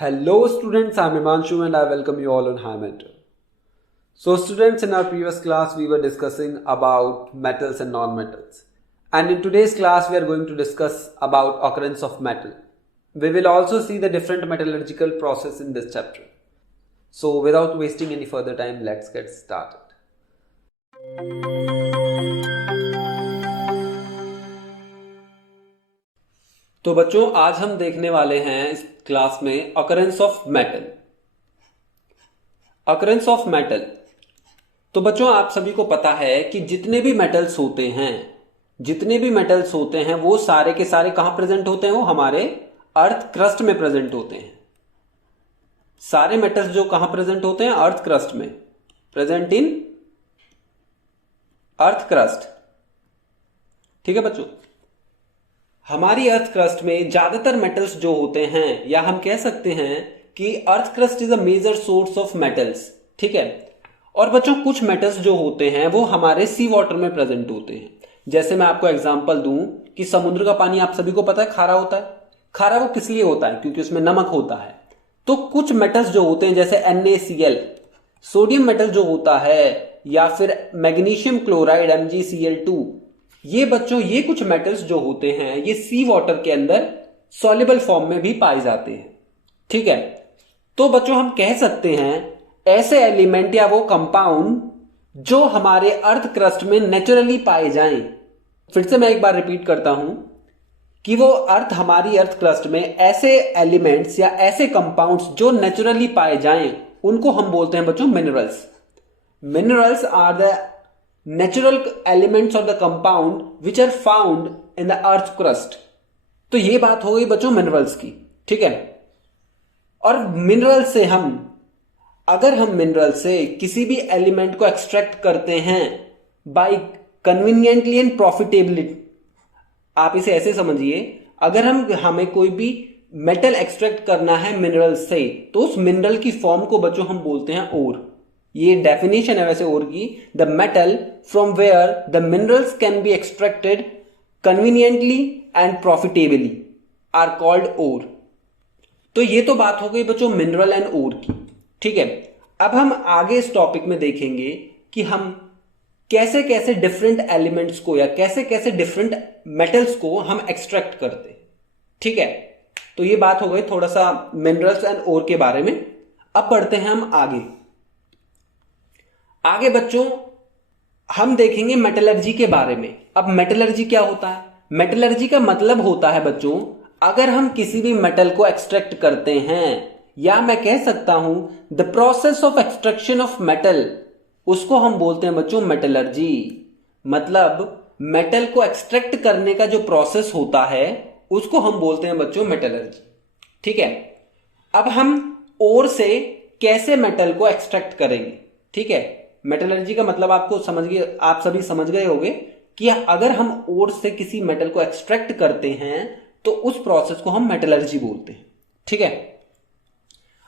Hello students, I'm Himanshu and I welcome you all on Hamilton. So students, in our previous class we were discussing about metals and non-metals. And in today's class we are going to discuss about occurrence of metal. We will also see the different metallurgical process in this chapter. So without wasting any further time, let's get started. तो बच्चों, आज हम देखने वाले हैं इस class में occurrence of metal. Occurrence of metal. तो बच्चों, आप सभी को पता है कि जितने भी मेटल्स होते हैं वो सारे के सारे कहां प्रेजेंट होते हैं? वो हमारे अर्थ क्रस्ट में प्रेजेंट होते हैं। सारे मेटल्स जो कहां प्रेजेंट होते हैं? अर्थ क्रस्ट में, प्रेजेंट इन अर्थ क्रस्ट। ठीक है बच्चों, हमारी अर्थ क्रस्ट में ज्यादातर मेटल्स जो होते हैं, या हम कह सकते हैं कि earth crust is a major source of metals. ठीक है। और बच्चों, कुछ मेटल्स जो होते हैं वो हमारे सी वाटर में प्रेजेंट होते हैं। जैसे मैं आपको एग्जांपल दूं कि समुद्र का पानी आप सभी को पता है खारा होता है। खारा वो किस लिए होता है? क्योंकि उसमें नमक होता है। तो कुछ मेटल्स जो होते हैं जैसे NaCl, सोडियम मेटल जो होता है, या फिर मैग्नीशियम क्लोराइड MgCl2, ये बच्चों, ये कुछ मेटल्स जो होते हैं ये सी वाटर के अंदर सॉल्युबल फॉर्म में भी पाए जाते हैं। ठीक है। तो बच्चों, हम कह सकते हैं ऐसे एलिमेंट या वो कंपाउंड जो हमारे अर्थ क्रस्ट में नेचुरली पाए जाएं। फिर से मैं एक बार रिपीट करता हूं कि वो हमारी अर्थ क्रस्ट में ऐसे एलिमेंट्स या ऐसे कंपाउंड्स जो नेचुरली पाए जाएं, उनको हम बोलते हैं बच्चों minerals. Minerals are the natural elements or the compound which are found in the earth crust। तो ये बात हो गई बच्चों मिनरल्स की। ठीक है। और मिनरल से अगर हम मिनरल से किसी भी एलिमेंट को एक्सट्रैक्ट करते हैं बाय कन्वीनियंटली एंड प्रॉफिटेबली, आप इसे ऐसे समझिए, अगर हमें कोई भी मेटल एक्सट्रैक्ट करना है मिनरल से, तो उस मिनरल की फॉर्म को बच्चों हम बोलते हैं ओर। ये डेफिनेशन है वैसे ओर की। The metal from where the minerals can be extracted conveniently and profitably are called ore. तो ये तो बात हो गई बच्चों मिनरल एंड ओर की। ठीक है। अब हम आगे इस टॉपिक में देखेंगे कि हम कैसे कैसे डिफरेंट एलिमेंट्स को या कैसे कैसे डिफरेंट मेटल्स को हम एक्सट्रैक्ट करते हैं। ठीक है। तो ये बात हो गई थोड़ा सा मिनरल्स एंड ओर के बारे में। अब बढ़ते हैं हम आगे बच्चों, हम देखेंगे मेटलर्जी के बारे में। अब मेटलर्जी क्या होता है? मेटलर्जी का मतलब होता है बच्चों, अगर हम किसी भी मेटल को एक्सट्रैक्ट करते हैं, या मैं कह सकता हूं the process of extraction of metal, उसको हम बोलते हैं बच्चों मेटलर्जी। मतलब मेटल को एक्सट्रैक्ट करने का जो प्रोसेस होता है उसको हम बोलते हैं बच्चों मेटलर्जी। ठीक है। अब हम ओर से कैसे मेटल को एक्सट्रैक्ट करेंगे? ठीक है। मेटलर्जी का मतलब आप सभी समझ गए होंगे कि अगर हम ओर से किसी मेटल को एक्सट्रैक्ट करते हैं तो उस प्रोसेस को हम मेटलर्जी बोलते हैं। ठीक है।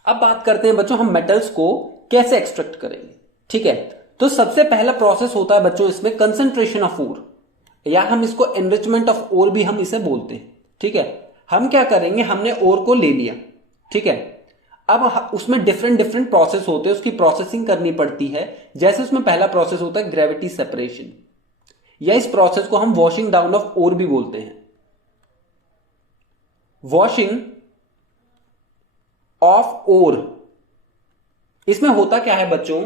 अब बात करते हैं बच्चों हम मेटल्स को कैसे एक्सट्रैक्ट करेंगे। ठीक है। तो सबसे पहला प्रोसेस होता है बच्चों इसमें कंसंट्रेशन ऑफ ओर, या हम इसको एनरिचमेंट ऑफ ओर भी हम इसे बोलते हैं। ठीक है। हम क्या करेंगे, हमने ओर को ले लिया। ठीक है। अब उसमें डिफरेंट डिफरेंट प्रोसेस होते हैं, उसकी प्रोसेसिंग करनी पड़ती है। जैसे उसमें पहला प्रोसेस होता है ग्रेविटी सेपरेशन, या इस प्रोसेस को हम वॉशिंग डाउन ऑफ ओर भी बोलते हैं। वॉशिंग ऑफ ओर, इसमें होता क्या है बच्चों,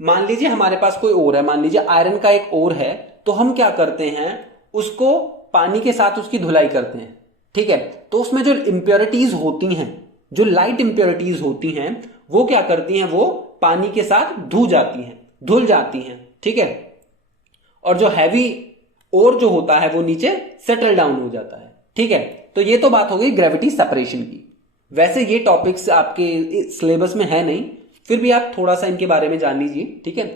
मान लीजिए हमारे पास कोई ओर है, मान लीजिए आयरन का एक ओर है, तो हम क्या करते हैं, उसको पानी के साथ उसकी धुलाई करते हैं। ठीक है। तो उसमें जो इंप्योरिटीज होती हैं, जो लाइट इंप्योरिटीज होती हैं, वो क्या करती हैं, वो पानी के साथ धुल जाती हैं। ठीक है। और जो हैवी ओर जो होता है वो नीचे सेटल डाउन हो जाता है। ठीक है। तो ये तो बात हो गई ग्रेविटी सेपरेशन की। वैसे ये टॉपिक्स आपके सिलेबस में है नहीं, फिर भी आप थोड़ा सा इनके बारे में जान लीजिए। ठीक है।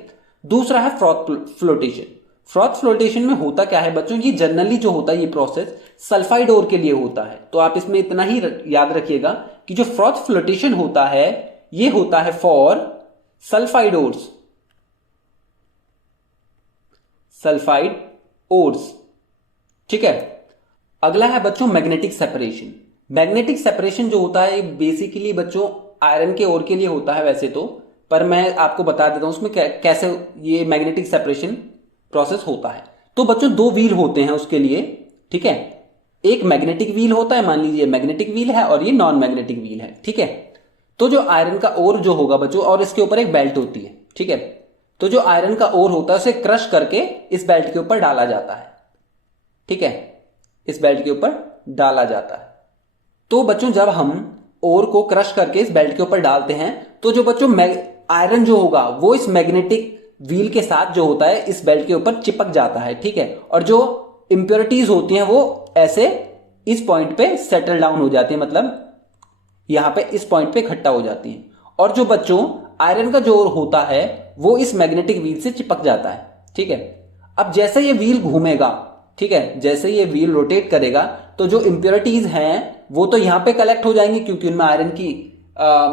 दूसरा है फ्रॉथ फ्लोटेशन। फ्रॉथ फ्लोटेशन में होता क्या है बच्चों, ये जनरली जो होता है ये प्रोसेस सल्फाइड ओर के लिए होता है। तो आप इसमें इतना ही याद रखिएगा कि जो फ्रॉथ फ्लोटेशन होता है ये होता है फॉर सल्फाइड ओर्स। ठीक है। अगला है बच्चों मैग्नेटिक सेपरेशन। मैग्नेटिक सेपरेशन जो होता है बेसिकली बच्चों आयरन के ओर के लिए होता है वैसे तो, पर मैं आपको बता देता हूं उसमें कैसे ये मैग्नेटिक सेपरेशन प्रोसेस होता है। तो बच्चों दो व्हील होते हैं उसके लिए, ठीक है। एक मैग्नेटिक व्हील होता है, मान लीजिए मैग्नेटिक व्हील है, और ये नॉन मैग्नेटिक व्हील है, ठीक है। तो जो आयरन का ओर जो होगा बच्चों, और इसके ऊपर एक बेल्ट होती है, ठीक है। तो जो आयरन का ओर होता है उसे क्रश करके इस बेल्ट के ऊपर डाला जाता है, ठीक है। इस बेल्ट के ऊपर डाला जाता है। तो बच्चों जब हम ओर को क्रश करके इस बेल्ट के ऊपर डालते हैं तो जो बच्चों आयरन जो होगा वो इस मैग्नेटिक व्हील के साथ जो होता है इस बेल्ट के ऊपर चिपक जाता है, ठीक है। और जो इंप्योरिटीज होती हैं वो ऐसे इस पॉइंट पे सेटल डाउन हो जाती है, मतलब यहां पे इस पॉइंट पे इकट्ठा हो जाती हैं। और जो बच्चों आयरन का जो ओर होता है वो इस मैग्नेटिक व्हील से चिपक जाता है, ठीक है। अब जैसे ये व्हील घूमेगा, ठीक है, जैसे ये व्हील रोटेट करेगा तो जो इंप्योरिटीज हैं वो तो यहां पे कलेक्ट हो जाएंगी क्योंकि उनमें आयरन की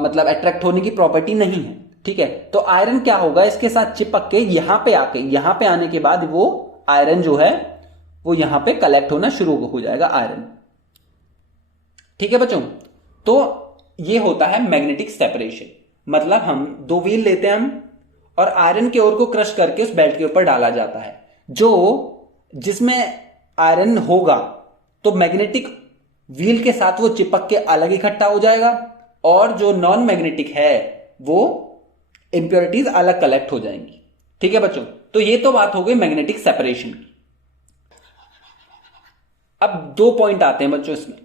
मतलब अट्रैक्ट होने की प्रॉपर्टी नहीं है, ठीक है। तो आयरन क्या होगा, इसके साथ चिपक के यहां पे आने के बाद वो आयरन जो है वो यहां पे कलेक्ट होना शुरू हो जाएगा आयरन, ठीक है बच्चों। तो ये होता है मैग्नेटिक सेपरेशन। मतलब हम दो व्हील लेते हैं हम, और आयरन के ओर को क्रश करके उस बेल्ट के ऊपर डाला जाता है। जो जिसमें आयरन होगा तो मैग्नेटिक व्हील के साथ वो चिपक के अलग इकट्ठा हो जाएगा, और जो नॉन मैग्नेटिक है वो इंप्योरिटीज अलग कलेक्ट हो जाएंगी, ठीक है बच्चों। तो ये तो बात हो गई मैग्नेटिक सेपरेशन की। अब दो पॉइंट आते हैं बच्चों इसमें।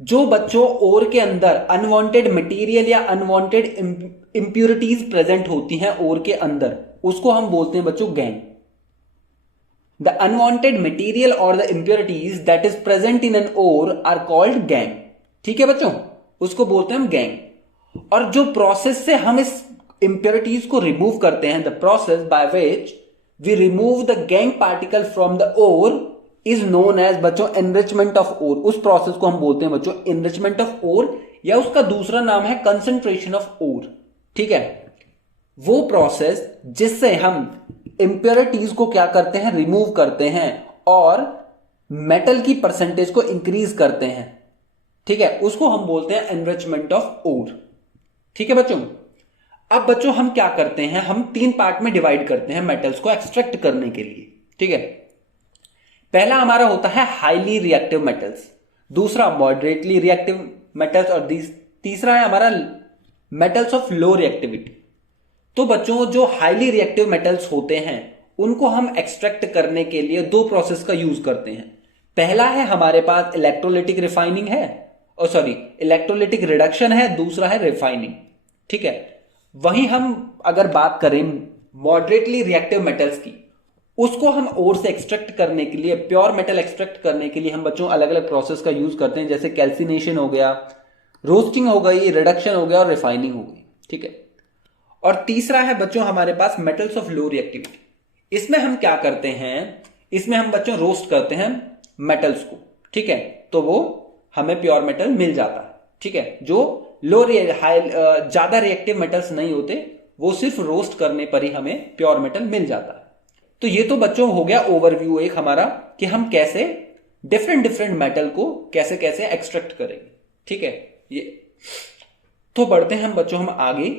जो बच्चों ओर के अंदर अनवांटेड मटेरियल या अनवांटेड इंप्योरिटीज प्रेजेंट होती हैं ओर के अंदर, उसको हम बोलते हैं बच्चों गैंग। द अनवांटेड मटेरियल और the impurities that is present in an ore are called gangue, ठीक है बच्चों, उसको बोलते हैं हम गैंग। और जो प्रोसेस से हम इस इंप्योरिटीज को रिमूव करते हैं, the process by which we remove the gangue particle from the ore is known as बच्चों एनरिचमेंट ऑफ ओर। उस प्रोसेस को हम बोलते हैं बच्चों एनरिचमेंट ऑफ ओर, या उसका दूसरा नाम है कंसंट्रेशन ऑफ ओर, ठीक है। वो प्रोसेस जिससे हम इंप्योरिटीज को क्या करते हैं, रिमूव करते हैं, और मेटल की परसेंटेज को इंक्रीज करते हैं, ठीक है, उसको हम बोलते हैं एनरिचमेंट ऑफ ओर, ठीक है बच्चों। अब बच्चों हम क्या करते हैं, हम तीन पार्ट में डिवाइड करते हैं मेटल्स को एक्सट्रैक्ट करने के लिए, ठीक है। पहला हमारा होता है हाईली रिएक्टिव मेटल्स, दूसरा मॉडरेटली रिएक्टिव मेटल्स, और तीसरा है हमारा मेटल्स ऑफ लो रिएक्टिविटी। तो बच्चों जो हाईली रिएक्टिव मेटल्स होते हैं उनको हम एक्सट्रैक्ट करने के लिए दो प्रोसेस का यूज करते हैं। पहला है हमारे पास इलेक्ट्रोलिटिक रिफाइनिंग है, और सॉरी इलेक्ट्रोलिटिक रिडक्शन है, दूसरा है रिफाइनिंग, ठीक है। वहीं हम अगर बात करें मॉडरेटली रिएक्टिव मेटल्स की, उसको हम ओर से एक्सट्रैक्ट करने के लिए, प्योर मेटल एक्सट्रैक्ट करने के लिए हम बच्चों अलग अलग प्रोसेस का यूज करते हैं, जैसे कैल्सिनेशन हो गया, रोस्टिंग हो गई, रिडक्शन हो गया, और रिफाइनिंग हो गई, ठीक है। और तीसरा है बच्चों हमारे पास मेटल्स ऑफ लो रिएक्टिविटी। इसमें हम क्या करते हैं, इसमें हम बच्चों रोस्ट करते हैं मेटल्स को, ठीक है, तो वो हमें प्योर मेटल मिल जाता है, ठीक है। जो ज्यादा रिएक्टिव मेटल्स नहीं होते, वो सिर्फ रोस्ट करने पर ही हमें प्योर मेटल मिल जाता है। तो ये तो बच्चों हो गया ओवरव्यू एक हमारा कि हम कैसे डिफरेंट डिफरेंट मेटल को कैसे कैसे एक्सट्रैक्ट करेंगे, ठीक है। ये तो बढ़ते हैं हम बच्चों हम आगे।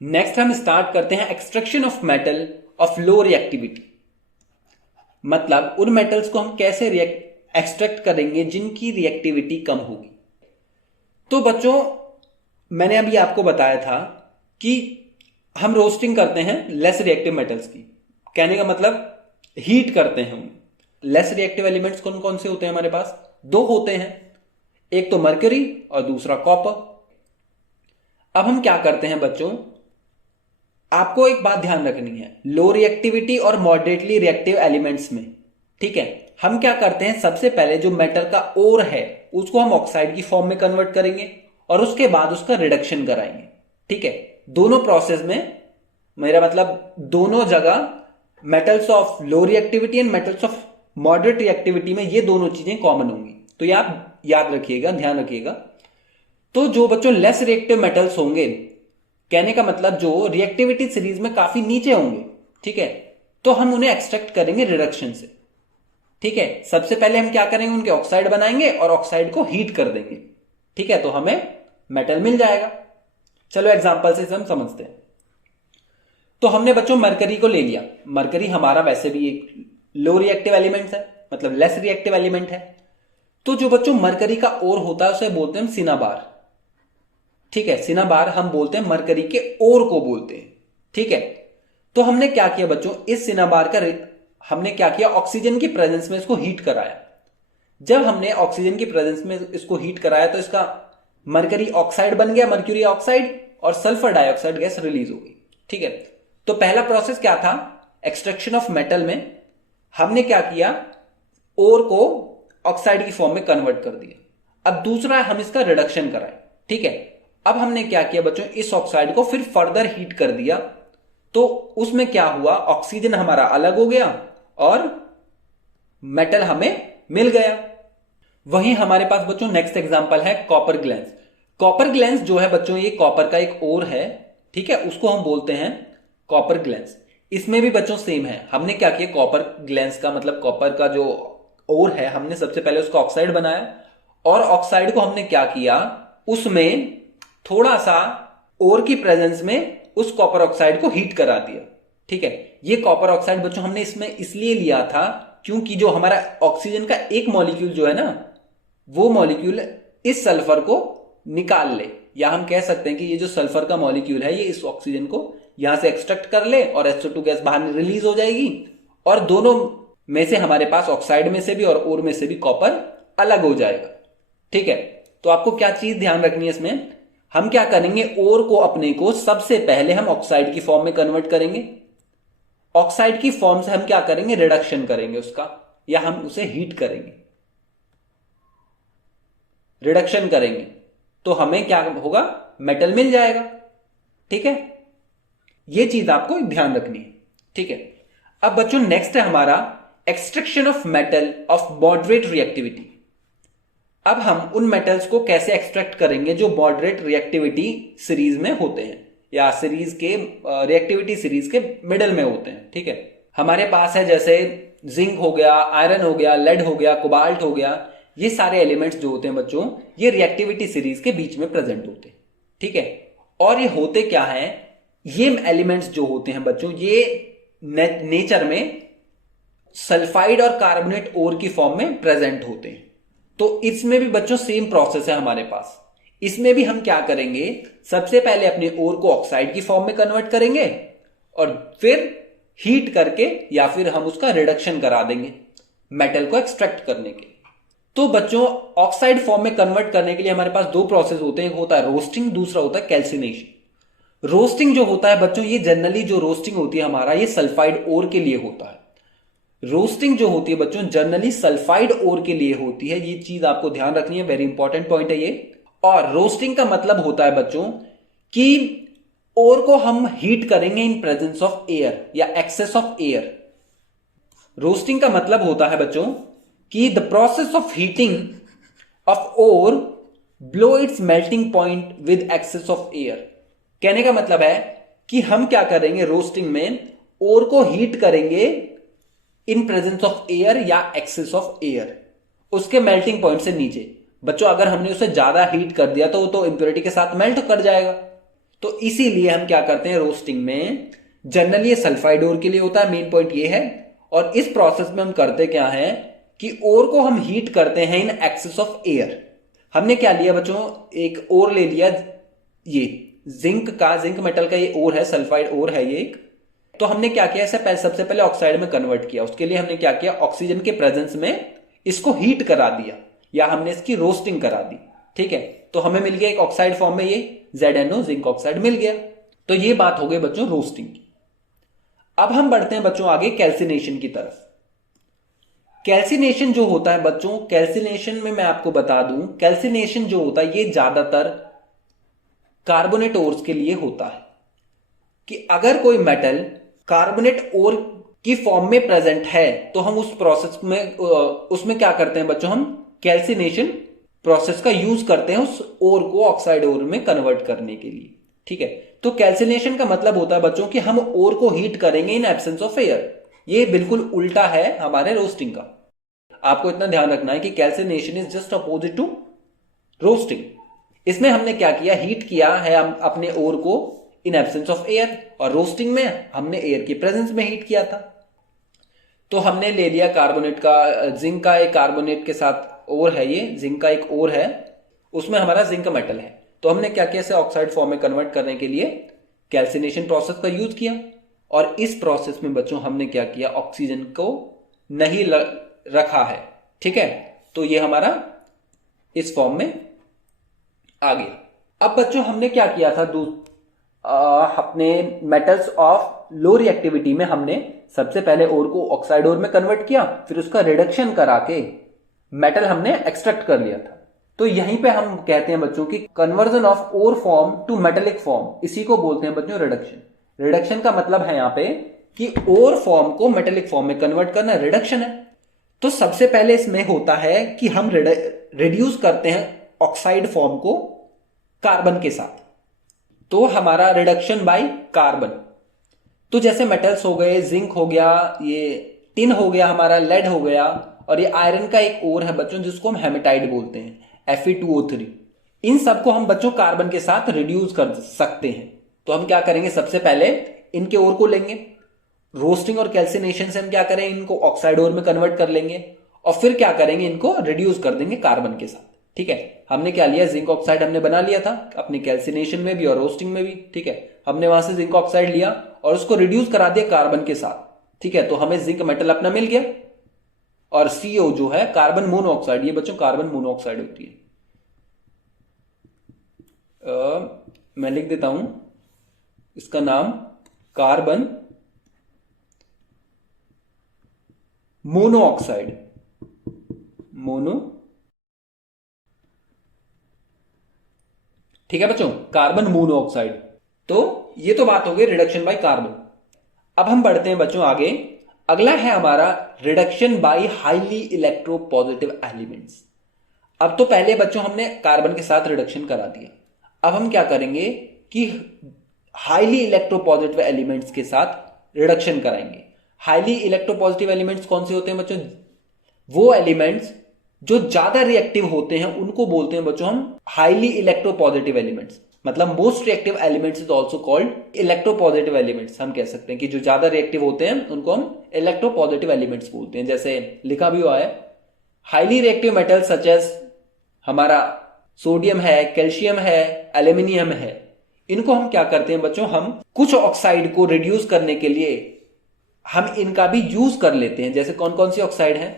नेक्स्ट हम स्टार्ट करते हैं extraction of metal of low reactivity. मतलब उन मेटल्स को हम कैसे एक्सट्रैक्ट करेंगे जिनकी रिएक्टिविटी कम होगी। तो बच्चों मैंने अभी आपको बताया था कि हम रोस्टिंग करते हैं लेस रिएक्टिव मेटल्स की, कहने का मतलब हीट करते हैं हम। लेस रिएक्टिव एलिमेंट्स कौन कौन से होते हैं हमारे पास, दो होते हैं, एक तो मर्क्यूरी और दूसरा कॉपर। अब हम क्या करते हैं बच्चों, आपको एक बात ध्यान रखनी है, लो रिएक्टिविटी और मॉडरेटली रिएक्टिव एलिमेंट्स में, ठीक है, हम क्या करते हैं, सबसे पहले जो मेटल का ओर है उसको हम ऑक्साइड की फॉर्म में कन्वर्ट करेंगे और उसके बाद उसका रिडक्शन कराएंगे, ठीक है। दोनों प्रोसेस में मेरा मतलब दोनों जगह metals of low reactivity and metals of moderate reactivity में ये दोनों चीजें कॉमन होंगी, तो ये आप याद रखिएगा, ध्यान रखिएगा। तो जो बच्चों लेस रिएक्टिव मेटल्स होंगे, कहने का मतलब जो रिएक्टिविटी सीरीज में काफी नीचे होंगे, ठीक है, तो हम उन्हें एक्सट्रैक्ट करेंगे रिडक्शन से। ठीक है, सबसे पहले हम क्या करेंगे, उनके ऑक्साइड बनाएंगे और ऑक्साइड को हीट कर देंगे। ठीक है, तो हमें मेटल मिल जाएगा। चलो एग्जांपल से हम समझते हैं। तो हमने बच्चों मरकरी को ले लिया। मरकरी हमारा वैसे भी एक लो रिएक्टिव एलिमेंट है, मतलब लेस रिएक्टिव एलिमेंट है। तो जो बच्चों मरकरी का ओर होता है उसे बोलते हैं सिनाबार। ठीक है, सिनाबार हम बोलते हैं मरकरी के ओर को बोलते हैं। ठीक है, तो हमने क्या किया बच्चों, इस सिनाबार का हमने क्या किया, ऑक्सीजन की प्रेजेंस में इसको हीट कराया। जब हमने ऑक्सीजन की प्रेजेंस में इसको हीट कराया तो इसका मरकरी ऑक्साइड बन गया, मर्क्यूरी ऑक्साइड, और सल्फर डाइऑक्साइड गैस रिलीज हो गई। ठीक है, तो पहला प्रोसेस क्या था, एक्सट्रैक्शन ऑफ मेटल में हमने क्या किया, ओर को ऑक्साइड की फॉर्म में कन्वर्ट कर दिया। अब दूसरा हम इसका रिडक्शन कराए। ठीक है, अब हमने क्या किया बच्चों, इस ऑक्साइड को फिर फर्दर हीट कर दिया। तो उसमें क्या हुआ, ऑक्सीजन हमारा अलग हो गया और मेटल हमें मिल गया। वहीं हमारे पास बच्चों नेक्स्ट एग्जांपल है कॉपर ग्लैंस। कॉपर ग्लैंस जो है बच्चों, ये कॉपर का एक ओर है। ठीक है, उसको हम बोलते हैं कॉपर ग्लैंस। इसमें भी बच्चों सेम है। हमने क्या किया, कॉपर ग्लैंस का मतलब कॉपर का जो ओर है, हमने सबसे पहले उसका ऑक्साइड बनाया और ऑक्साइड को हमने क्या किया, उसमें थोड़ा सा ओर की प्रेजेंस में उस कॉपर ऑक्साइड को हीट करा दिया। ठीक है, ये कॉपर ऑक्साइड बच्चों हमने इसमें इसलिए लिया था क्योंकि जो हमारा ऑक्सीजन का एक मॉलिक्यूल जो है ना, वो मॉलिक्यूल इस सल्फर को निकाल ले, या हम कह सकते हैं कि ये जो सल्फर का मॉलिक्यूल है ये इस ऑक्सीजन को यहां से एक्सट्रैक्ट कर ले और SO2 गैस बाहर रिलीज हो जाएगी, और दोनों में से हमारे पास ऑक्साइड में से भी और ओर में से भी कॉपर अलग हो जाएगा। ठीक है, तो आपको क्या चीज ध्यान रखनी है इसमें, हम क्या करेंगे, ओर को अपने को सबसे पहले हम ऑक्साइड की फॉर्म में कन्वर्ट करेंगे। ऑक्साइड की फॉर्म से हम क्या करेंगे, रिडक्शन करेंगे उसका, या हम उसे हीट करेंगे। रिडक्शन करेंगे तो हमें क्या होगा, मेटल मिल जाएगा। ठीक है, यह चीज आपको ध्यान रखनी है। ठीक है, अब बच्चों नेक्स्ट है हमारा extraction of metal of moderate reactivity. अब हम उन मेटल्स को कैसे एक्सट्रैक्ट करेंगे जो मॉडरेट रिएक्टिविटी सीरीज में होते हैं, या सीरीज के रिएक्टिविटी सीरीज के मिडल में होते हैं। ठीक है, हमारे पास है जैसे जिंक हो गया, आयरन हो गया, लेड हो गया, कोबाल्ट हो गया, ये सारे एलिमेंट्स जो होते हैं बच्चों, ये रिएक्टिविटी सीरीज के बीच में प्रेजेंट होते हैं। ठीक है, और ये होते क्या है, ये एलिमेंट्स जो होते हैं बच्चों, ये नेचर में सल्फाइड और कार्बोनेट ओर की फॉर्म में प्रेजेंट होते हैं। तो इसमें भी बच्चों सेम प्रोसेस है हमारे पास। इसमें भी हम क्या करेंगे, सबसे पहले अपने ओर को ऑक्साइड की फॉर्म में कन्वर्ट करेंगे और फिर हीट करके या फिर हम उसका रिडक्शन करा देंगे मेटल को एक्सट्रैक्ट करने के लिए। तो बच्चों ऑक्साइड फॉर्म में कन्वर्ट करने के लिए हमारे पास दो प्रोसेस होते हैं, एक होता है रोस्टिंग, दूसरा होता है कैल्सिनेशन। रोस्टिंग जो होता है बच्चों, ये जनरली जो रोस्टिंग होती है हमारा, ये सल्फाइड ओर के लिए होता है। रोस्टिंग जो होती है बच्चों जनरली सल्फाइड ओर के लिए होती है। ये चीज आपको ध्यान रखनी है, वेरी इंपॉर्टेंट पॉइंट है ये। और रोस्टिंग का मतलब होता है बच्चों कि ओर को हम हीट करेंगे इन प्रेजेंस ऑफ एयर या एक्सेस ऑफ एयर। रोस्टिंग का मतलब होता है बच्चों कि the process of heating of ore below its melting point with excess of air. कहने का मतलब है कि हम क्या करेंगे, रोस्टिंग में ओर को हीट करेंगे इन प्रेजेंस ऑफ एयर या एक्सेस ऑफ एयर, उसके मेल्टिंग पॉइंट से नीचे। बच्चों अगर हमने उसे ज्यादा हीट कर दिया तो वो तो इंप्योरिटी के साथ मेल्ट कर जाएगा। तो इसीलिए हम क्या करते हैं, रोस्टिंग में जनरली ये सल्फाइड ओर के लिए होता है, मेन पॉइंट ये है। और इस प्रोसेस में हम करते क्या है कि ओर को हम हीट करते हैं इन एक्सेस ऑफ एयर। हमने क्या लिया बच्चों, एक ओर ले लिया, ये जिंक मेटल का ये ओर है, सल्फाइड ओर है ये एक। तो हमने क्या किया, इसे सबसे पहले ऑक्साइड में कन्वर्ट किया। उसके लिए हमने क्या किया, ऑक्सीजन के प्रेजेंस में इसको हीट करा दिया या हमने इसकी रोस्टिंग करा दी। ठीक है, तो हमें मिल गया एक ऑक्साइड फॉर्म में ये ZnO जिंक ऑक्साइड मिल गया। तो ये बात हो गई बच्चों रोस्टिंग की। अब हम बढ़ते हैं बच्चों आगे कैल्सिनेशन की तरफ। कैल्सिनेशन जो होता है बच्चों, कैल्सिनेशन में मैं आपको बता दूं, कैल्सिनेशन जो होता है ये ज्यादातर कार्बोनेट ओर्स के लिए होता है कि अगर कोई मेटल कार्बोनेट ओर की फॉर्म में प्रेजेंट है तो हम उस प्रोसेस में उसमें क्या करते हैं बच्चों, हम कैल्सिनेशन प्रोसेस का यूज करते हैं उस ओर को ऑक्साइड ओर में कन्वर्ट करने के लिए। ठीक है, तो कैल्सिनेशन का मतलब होता है बच्चों कि हम ओर को हीट करेंगे इन एब्सेंस ऑफ एयर। ये बिल्कुल उल्टा है हमारे रोस्टिंग का। आपको इतना ध्यान रखना है कि calcination is just opposite to roasting. इसमें हमने क्या किया, हीट किया है हम अपने ओर को इन एब्सेंस ऑफ एयर, और रोस्टिंग में हमने एयर की प्रेजेंस में हीट किया था। तो हमने ले लिया कार्बोनेट का, जिंक का एक कार्बोनेट के साथ ओर है, ये जिंक का एक ओर है, उसमें हमारा जिंक मेटल है। तो हमने क्या किया, इसे ऑक्साइड फॉर्म में कन्वर्ट करने के लिए कैल्सिनेशन प्रोसेस का यूज किया, और इस प्रोसेस में बच्चों हमने क्या किया, ऑक्सीजन को नहीं रखा है। ठीक है, तो ये हमारा इस फॉर्म में आ गया। अब बच्चों हमने क्या किया था, अपने मेटल्स ऑफ लो रिएक्टिविटी में हमने सबसे पहले ओर को ऑक्साइड ओर में कन्वर्ट किया, फिर उसका रिडक्शन करा के मेटल हमने एक्सट्रैक्ट कर लिया था। तो यहीं पे हम कहते हैं बच्चों की conversion of ore form to metallic form, इसी को बोलते हैं बच्चों रिडक्शन। रिडक्शन का मतलब है यहां पे कि ओर फॉर्म को मेटेलिक फॉर्म में कन्वर्ट करना रिडक्शन है। तो सबसे पहले इसमें होता है कि हम रिड्यूस करते हैं ऑक्साइड फॉर्म को कार्बन के साथ, तो हमारा रिडक्शन बाय कार्बन। तो जैसे मेटल्स हो गए, जिंक हो गया, ये टिन हो गया, हमारा लेड हो गया, और ये आयरन का एक ओर है बच्चों जिसको हम हेमेटाइट बोलते हैं, Fe2O3। इन सबको हम बच्चों कार्बन के साथ रिड्यूस कर सकते हैं। तो हम क्या करेंगे, सबसे पहले इनके ओर को लेंगे, रोस्टिंग और कैल्सिनेशन से हम क्या करें, इनको ऑक्साइड ओर में कन्वर्ट कर लेंगे, और फिर क्या करेंगे, इनको रिड्यूस कर देंगे कार्बन के साथ। ठीक है, हमने क्या लिया, जिंक ऑक्साइड हमने बना लिया था अपने कैल्सिनेशन में भी और रोस्टिंग में भी। ठीक है, हमने वहां से जिंक ऑक्साइड लिया और उसको रिड्यूस करा दिया कार्बन के साथ। ठीक है, तो हमें जिंक मेटल अपना मिल गया, और CO जो है कार्बन मोनोऑक्साइड, ये बच्चों कार्बन मोनोऑक्साइड होती है। मैं लिख देता हूं इसका नाम, कार्बन मोनोऑक्साइड, मोनो। ठीक है बच्चों, कार्बन मोनोऑक्साइड। तो ये तो बात हो गई रिडक्शन बाय कार्बन। अब हम बढ़ते हैं बच्चों आगे, अगला है हमारा reduction by highly electropositive elements. अब तो पहले बच्चों हमने कार्बन के साथ रिडक्शन करा दिया, अब हम क्या करेंगे कि हाईली इलेक्ट्रोपॉजिटिव एलिमेंट्स के साथ रिडक्शन कराएंगे। हाईली इलेक्ट्रोपॉजिटिव एलिमेंट्स कौन से होते हैं बच्चों, वो एलिमेंट्स जो ज्यादा रिएक्टिव होते हैं उनको बोलते हैं बच्चों हम हाईली इलेक्ट्रोपॉजिटिव एलिमेंट्स। मतलब most reactive elements is also called electropositive elements. हम कह सकते हैं कि जो ज्यादा रिएक्टिव होते हैं उनको हम इलेक्ट्रोपॉजिटिव एलिमेंट्स बोलते हैं। जैसे लिखा भी हुआ है, highly reactive metals such as हमारा सोडियम है, कैल्शियम है, एल्यूमिनियम है, इनको हम क्या करते हैं बच्चों, हम कुछ ऑक्साइड को रिड्यूस करने के लिए हम इनका भी यूज कर लेते हैं। जैसे कौन कौन सी ऑक्साइड है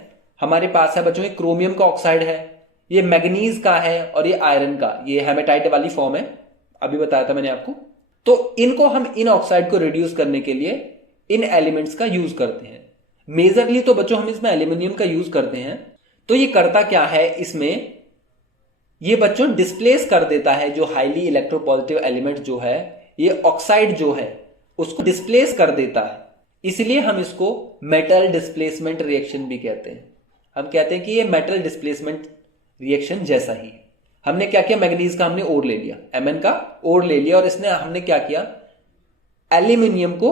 हमारे पास है बच्चों, ये क्रोमियम का ऑक्साइड है, ये मैग्नीज का है, और ये आयरन का, ये हेमेटाइट वाली फॉर्म है, अभी बताया था मैंने आपको। तो इनको हम इन ऑक्साइड को रिड्यूस करने के लिए इन एलिमेंट्स का यूज करते हैं। मेजरली तो बच्चों हम इसमें एल्यूमिनियम का यूज करते हैं। तो ये करता क्या है, इसमें ये बच्चों डिस्प्लेस कर देता है जो हाईली इलेक्ट्रोपॉजिटिव एलिमेंट जो है, ये ऑक्साइड जो है उसको डिस्प्लेस कर देता है। इसलिए हम इसको मेटल डिस्प्लेसमेंट रिएक्शन भी कहते हैं। हम कहते हैं कि ये मेटल डिस्प्लेसमेंट रिएक्शन जैसा ही है। हमने क्या किया, मैग्नीज का हमने ओर ले लिया, Mn का ओर ले लिया, और इसने हमने क्या किया, एल्यूमिनियम को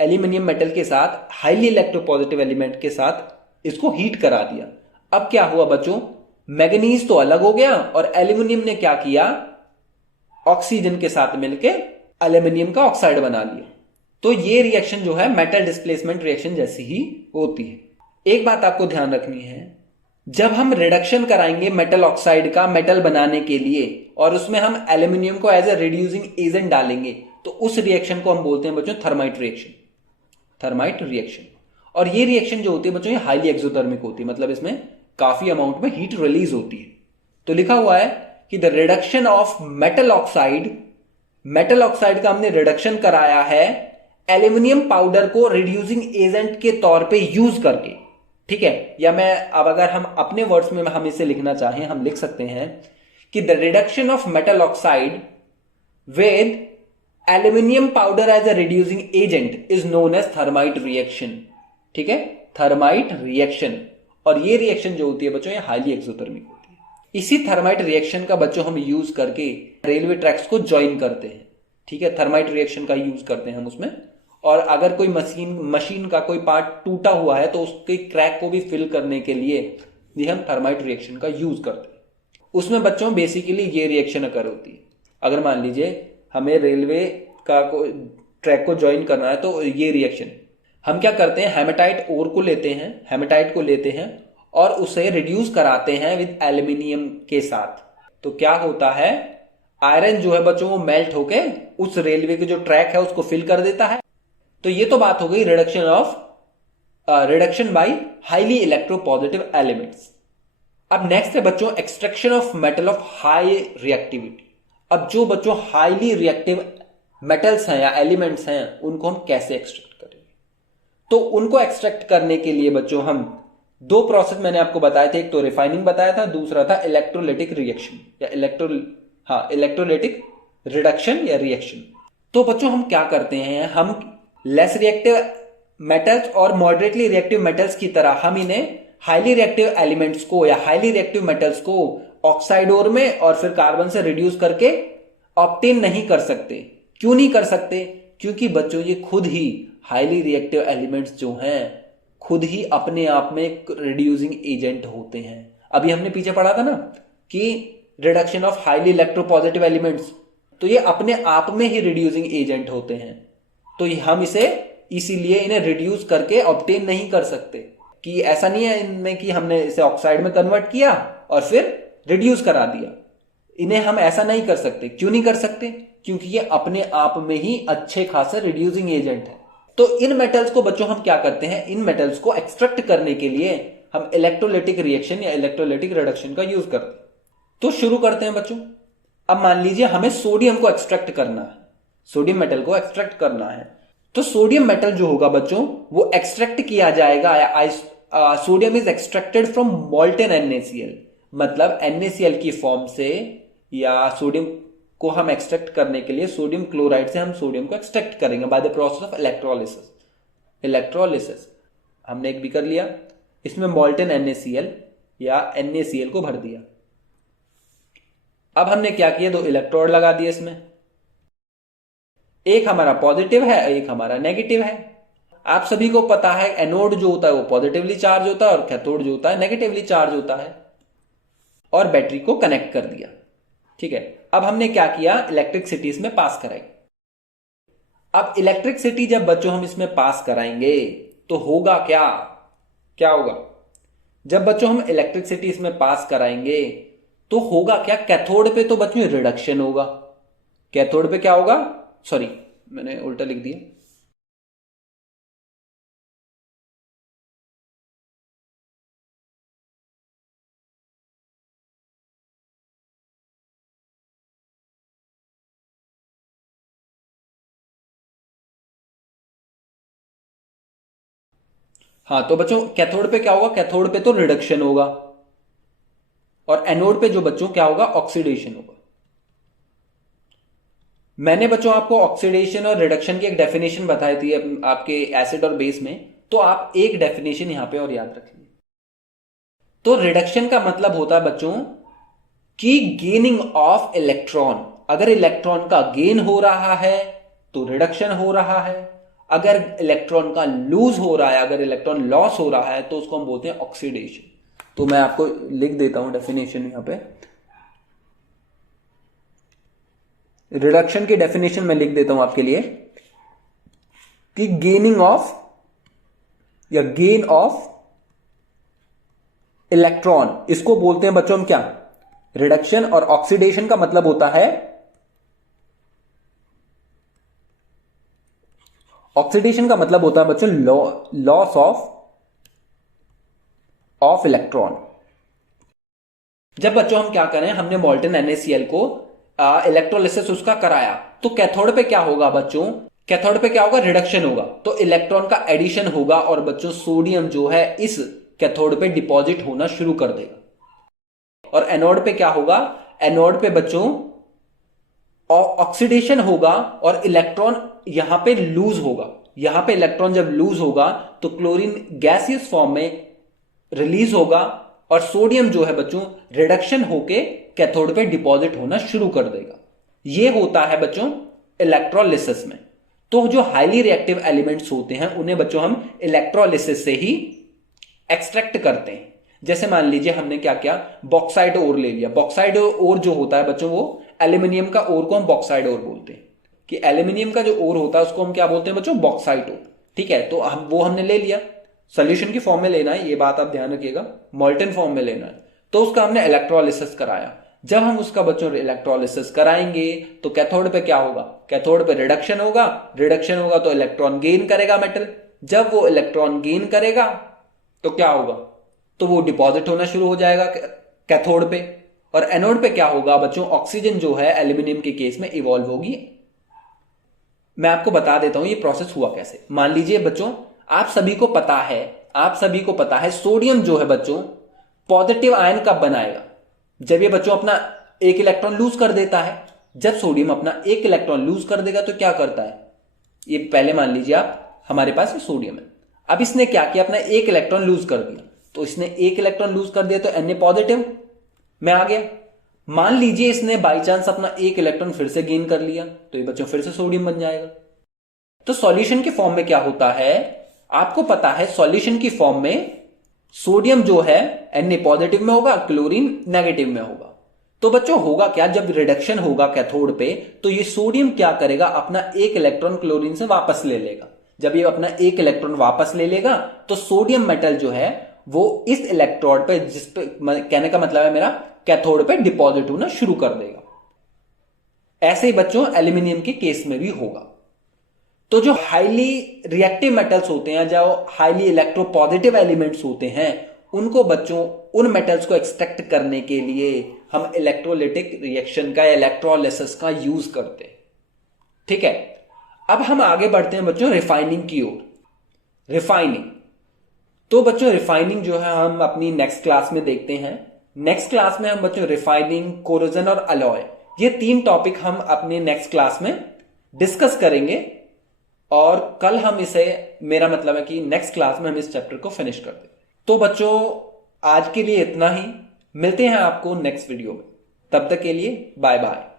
एल्यूमिनियम मेटल के साथ हाईली इलेक्ट्रोपॉजिटिव एलिमेंट के साथ इसको हीट करा दिया। अब क्या हुआ बच्चों, मैग्नीज तो अलग हो गया और एल्यूमिनियम ने क्या किया, ऑक्सीजन के साथ मिलकर एल्यूमिनियम का ऑक्साइड बना लिया। तो ये रिएक्शन जो है मेटल डिस्प्लेसमेंट रिएक्शन जैसी ही होती है। एक बात आपको ध्यान रखनी है, जब हम रिडक्शन कराएंगे मेटल ऑक्साइड का मेटल बनाने के लिए और उसमें हम एल्यूमिनियम को एज ए रिड्यूसिंग एजेंट डालेंगे, तो उस रिएक्शन को हम बोलते हैं बच्चों थर्माइट रिएक्शन। थर्माइट रिएक्शन, और ये रिएक्शन जो होती है बच्चों ये हाईली एक्सोथर्मिक होती है, मतलब इसमें काफी अमाउंट में हीट रिलीज होती है। तो लिखा हुआ है कि the reduction of metal oxide, metal oxide का हमने रिडक्शन कराया है एल्यूमिनियम पाउडर को रिड्यूसिंग एजेंट के तौर पे यूज करके। ठीक है, या मैं अब अगर हम अपने वर्ड्स में हम इसे लिखना चाहें, हम लिख सकते हैं कि the reduction of metal oxide with aluminium powder as a reducing agent is known as thermite reaction. ठीक है, थर्माइट रिएक्शन। और ये रिएक्शन जो होती है बच्चों ये हाईली एक्सोथर्मिक होती है। इसी थर्माइट रिएक्शन का बच्चों हम यूज करके रेलवे ट्रैक्स को ज्वाइन करते हैं। ठीक है, थर्माइट रिएक्शन का यूज करते हैं हम उसमें। और अगर कोई मशीन का कोई पार्ट टूटा हुआ है तो उसके क्रैक को भी फिल करने के लिए ये हम थर्माइट रिएक्शन का यूज करते हैं। उसमें बच्चों बेसिकली ये रिएक्शन अकर होती है। अगर मान लीजिए हमें रेलवे का ट्रैक को ज्वाइन करना है तो ये रिएक्शन हम क्या करते हैं, हेमेटाइट ओर को लेते हैं, हेमेटाइट को लेते हैं और उसे रिड्यूस कराते हैं विद एल्यूमिनियम के साथ। तो क्या होता है, आयरन जो है बच्चों वो मेल्ट होके उस रेलवे के जो ट्रैक है उसको फिल कर देता है। तो ये तो बात हो गई reduction by highly electropositive elements. अब नेक्स्ट है बच्चों extraction of metal of high reactivity. अब जो बच्चों हाईली रिएक्टिव मेटल्स हैं या एलिमेंट्स हैं उनको हम कैसे एक्सट्रैक्ट करेंगे? तो उनको एक्सट्रैक्ट करने के लिए बच्चों हम दो प्रोसेस मैंने आपको बताए थे, एक तो रिफाइनिंग बताया था, दूसरा था इलेक्ट्रोलिटिक रिएक्शन या इलेक्ट्रोलिटिक रिडक्शन या रिएक्शन। तो बच्चों हम क्या करते हैं, हम लेस रिएक्टिव मेटल्स और मॉडरेटली रिएक्टिव मेटल्स की तरह हम इन्हें हाईली रिएक्टिव एलिमेंट्स को या हाईली रिएक्टिव मेटल्स को ऑक्साइड ओर में और फिर कार्बन से रिड्यूस करके ऑब्टेन नहीं कर सकते। क्यों नहीं कर सकते? क्योंकि बच्चों ये खुद ही हाईली रिएक्टिव एलिमेंट्स जो हैं खुद ही अपने आप में रिड्यूसिंग एजेंट होते हैं। अभी हमने पीछे पढ़ा था ना कि reduction of highly electropositive elements, तो ये अपने आप में ही रिड्यूसिंग एजेंट होते हैं। तो हम इसीलिए इन्हें रिड्यूस करके ऑब्टेन नहीं कर सकते, कि ऐसा नहीं है इनमें कि हमने इसे ऑक्साइड में कन्वर्ट किया और फिर रिड्यूस करा दिया। इन्हें हम ऐसा नहीं कर सकते। क्यों नहीं कर सकते? क्योंकि ये अपने आप में ही अच्छे खासे रिड्यूसिंग एजेंट है। तो इन मेटल्स को बच्चों हम क्या करते हैं, इन मेटल्स को एक्सट्रैक्ट करने के लिए हम इलेक्ट्रोलिटिक रिएक्शन या इलेक्ट्रोलिटिक रिडक्शन का यूज करते हैं। तो शुरू करते हैं बच्चों। अब मान लीजिए हमें सोडियम को एक्सट्रैक्ट करना है, सोडियम मेटल को एक्सट्रैक्ट करना है। तो सोडियम मेटल जो होगा बच्चों वो एक्सट्रैक्ट किया जाएगा, sodium is extracted from molten NaCl, मतलब NaCl की फॉर्म से, या सोडियम को हम एक्सट्रैक्ट करने के लिए सोडियम क्लोराइड से हम सोडियम को एक्सट्रैक्ट करेंगे by the process of electrolysis. हमने एक बीकर लिया, इसमें मॉल्टेन NaCl या NaCl को भर दिया। अब हमने क्या किया, दो इलेक्ट्रोड लगा दिए इसमें, एक हमारा पॉजिटिव है एक हमारा नेगेटिव है। आप सभी को पता है एनोड जो होता है वो पॉजिटिवली चार्ज होता है और कैथोड जो होता है नेगेटिवली चार्ज होता है। और बैटरी को कनेक्ट कर दिया, ठीक है। अब हमने क्या किया, इलेक्ट्रिसिटी इसमें पास कराई। अब इलेक्ट्रिसिटी जब बच्चों हम इसमें पास कराएंगे तो होगा क्या, क्या होगा? जब बच्चों हम इलेक्ट्रिसिटी इसमें पास कराएंगे तो होगा क्या, कैथोड पे तो बच्चों रिडक्शन होगा। कैथोड पे क्या होगा, सॉरी मैंने उल्टा लिख दिया। हाँ, तो बच्चों कैथोड पे क्या होगा, कैथोड पे तो रिडक्शन होगा और एनोड पे जो बच्चों क्या होगा, ऑक्सीडेशन होगा। मैंने बच्चों आपको ऑक्सीडेशन और रिडक्शन की एक डेफिनेशन बताई थी आपके एसिड और बेस में, तो आप एक डेफिनेशन यहां पे और याद रखिए। तो रिडक्शन का मतलब होता है बच्चों कि गेनिंग ऑफ इलेक्ट्रॉन। अगर इलेक्ट्रॉन का गेन हो रहा है तो रिडक्शन हो रहा है, अगर इलेक्ट्रॉन का लूज हो रहा है, अगर इलेक्ट्रॉन लॉस हो रहा है तो उसको हम बोलते हैं ऑक्सीडेशन। तो मैं आपको लिख देता हूं डेफिनेशन यहां पे, रिडक्शन की डेफिनेशन मैं लिख देता हूं आपके लिए कि गेनिंग ऑफ या गेन ऑफ इलेक्ट्रॉन, इसको बोलते हैं बच्चों हम क्या, रिडक्शन। और ऑक्सीडेशन का मतलब होता है, ऑक्सीडेशन का मतलब होता है बच्चों लॉस ऑफ इलेक्ट्रॉन। जब बच्चों हम क्या करें, हमने मॉल्टेन NaCl को इलेक्ट्रोलिसिस उसका कराया तो कैथोड पे क्या होगा बच्चों, कैथोड पे क्या होगा, रिडक्शन होगा। तो इलेक्ट्रॉन का एडिशन होगा और बच्चों सोडियम जो है इस कैथोड पे डिपॉजिट होना शुरू कर देगा। और एनोड पे क्या होगा, एनोड पे बच्चों ऑक्सीडेशन होगा और इलेक्ट्रॉन यहां पे लूज होगा। यहां पे इलेक्ट्रॉन जब लूज होगा तो क्लोरीन गैसियस फॉर्म में रिलीज होगा और सोडियम जो है बच्चों रिडक्शन होके कैथोड पे डिपॉजिट होना शुरू कर देगा। यह होता है बच्चों इलेक्ट्रोलिसिस में। तो जो हाईली रिएक्टिव एलिमेंट्स होते हैं उन्हें बच्चों हम इलेक्ट्रोलिसिस से ही एक्सट्रैक्ट करते हैं। जैसे मान लीजिए हमने क्या किया, बॉक्साइड ओर ले लिया। बॉक्साइड ओर जो होता है बच्चों, वो एल्यूमिनियम का ओर को हम बॉक्साइड ओर बोलते हैं, कि एल्यूमिनियम का जो ओर होता है उसको हम क्या बोलते हैं बच्चों, बॉक्साइट ओर। ठीक है, तो हम वो हमने ले लिया। सोल्यूशन की फॉर्म में लेना है, ये बात आप ध्यान रखिएगा, मॉल्टन फॉर्म में लेना है। तो उसका हमने इलेक्ट्रोलिसिस कराया। जब हम उसका बच्चों इलेक्ट्रोलिसिस कराएंगे तो कैथोड पे क्या होगा, कैथोड पे रिडक्शन होगा। रिडक्शन होगा तो इलेक्ट्रॉन गेन करेगा मेटल। जब वो इलेक्ट्रॉन गेन करेगा तो क्या होगा, तो वो डिपॉजिट होना शुरू हो जाएगा कैथोड पे। और एनोड पे क्या होगा बच्चों, ऑक्सीजन जो है एल्यूमिनियम के केस में इवॉल्व होगी। मैं आपको बता देता हूं ये प्रोसेस हुआ कैसे। मान लीजिए बच्चों, आप सभी को पता है सोडियम जो है बच्चों पॉजिटिव आयन कब बनाएगा, जब ये बच्चों अपना एक इलेक्ट्रॉन लूज कर देता है। जब सोडियम अपना एक इलेक्ट्रॉन लूज कर देगा तो क्या करता है, ये पहले मान लीजिए आप, हमारे पास ये सोडियम है। अब इसने क्या किया, अपना एक इलेक्ट्रॉन लूज कर दिया। तो इसने एक इलेक्ट्रॉन लूज कर दिया तो Na पॉजिटिव में आ गया। मान लीजिए इसने बाई चांस अपना एक इलेक्ट्रॉन फिर से गेन कर लिया तो ये बच्चों फिर से सोडियम बन जाएगा। तो सॉल्यूशन के फॉर्म में क्या होता है, आपको पता है सॉल्यूशन की फॉर्म में सोडियम जो है Na पॉजिटिव में होगा, क्लोरीन नेगेटिव में होगा। तो बच्चों होगा क्या, जब रिडक्शन होगा कैथोड पे तो ये सोडियम क्या करेगा, अपना एक इलेक्ट्रॉन क्लोरीन से वापस ले लेगा। जब ये अपना एक इलेक्ट्रॉन वापस ले लेगा तो सोडियम मेटल जो है वो इस इलेक्ट्रोड पे, जिस पे कहने का मतलब है मेरा, कैथोड पे डिपॉजिट होना शुरू कर देगा। ऐसे ही बच्चों एल्यूमिनियम के केस में भी होगा। तो जो हाईली रिएक्टिव मेटल्स होते हैं, जो हाईली इलेक्ट्रोपॉजिटिव एलिमेंट्स होते हैं, उनको बच्चों उन मेटल्स को एक्सट्रैक्ट करने के लिए हम इलेक्ट्रोलिटिक रिएक्शन का, इलेक्ट्रोलिसिस का यूज करते हैं। ठीक है, अब हम आगे बढ़ते हैं बच्चों रिफाइनिंग की ओर। रिफाइनिंग, तो बच्चों रिफाइनिंग जो है हम अपनी नेक्स्ट क्लास में देखते हैं। नेक्स्ट क्लास में हम बच्चों रिफाइनिंग, कोरोजन और अलॉय, ये 3 टॉपिक हम अपने नेक्स्ट क्लास में डिस्कस करेंगे। और कल हम इसे, मेरा मतलब है कि नेक्स्ट क्लास में हम इस चैप्टर को फिनिश कर देंगे। तो बच्चों आज के लिए इतना ही, मिलते हैं आपको नेक्स्ट वीडियो में। तब तक के लिए बाय बाय।